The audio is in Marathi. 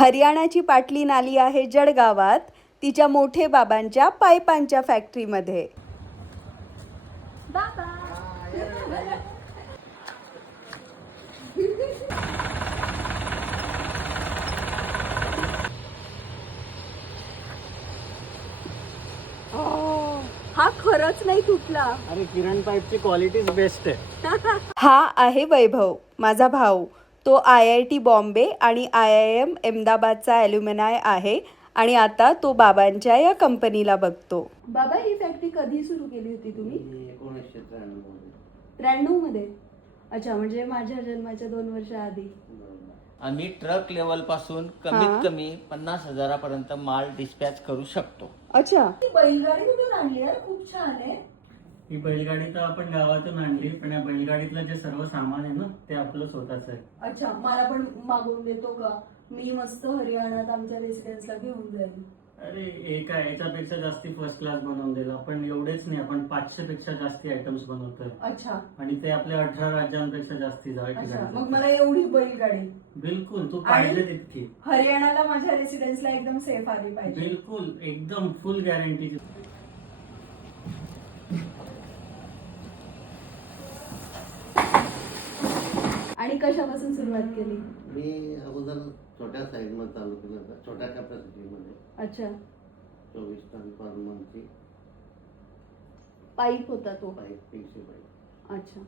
हरियाणाची पाटली नाली आहे जळगावात तिच्या मोठे बाबांच्या पाईपांच्या फॅक्टरीमध्ये. हा खरंच नाही तुटला. अरे किरण पाईपची क्वालिटीज बेस्ट आहे. हा आहे वैभव, माझा भाऊ. तो IIT बॉम्बे आणि IIM अहमदाबादचा ॲल्युमिनाय आहे आणि आता तो बाबांच्या या कंपनीला बघतो. बाबा, ही फॅक्टरी कधी सुरू केली होती तुम्ही? 1993 मध्ये. अच्छा, म्हणजे माझ्या जन्माच्या 2 वर्ष आधी. आम्ही ट्रक लेवल पासून हा. कमीत कमी 50,000 माल डिस्पॅच करू शकतो. अच्छा, ही बैलगाडी कुठून आणली यार? खूप छान आहे. ही बैलगाडी तर आपण गावातून आणली, पण या बैलगाडीतलं जे सर्व सामान आहे ना ते आपलं स्वतःच आहे. अच्छा, मला पण मागवून देतो का? मी मस्त हरियाणात आमच्या रेसिडेन्सला घेऊन जाईल. अरे एका याच्यापेक्षा जास्ती फर्स्ट क्लास बनवून दिला. आपण एवढेच नाही, आपण 500 पेक्षा जास्ती आयटम्स बनवतोय. अच्छा आणि ते आपल्या 18 राज्यांपेक्षा जास्ती अच्छा, मग मला एवढी बैलगाडी बिलकुल तू पाहिजे तितकी. हरियाणाला माझ्या रेसिडेन्सला एकदम सेफ आली पाहिजे. बिलकुल एकदम फुल गॅरंटी. आणि कशापासून सुरुवात केली? मी अगोदर छोट्या साईज मध्ये चालू केलं होतं, छोट्या कॅपॅसिटी मध्ये. अच्छा, 24 टन पर मंथची पाईप होता तो. Pipe, 300 pipe. अच्छा,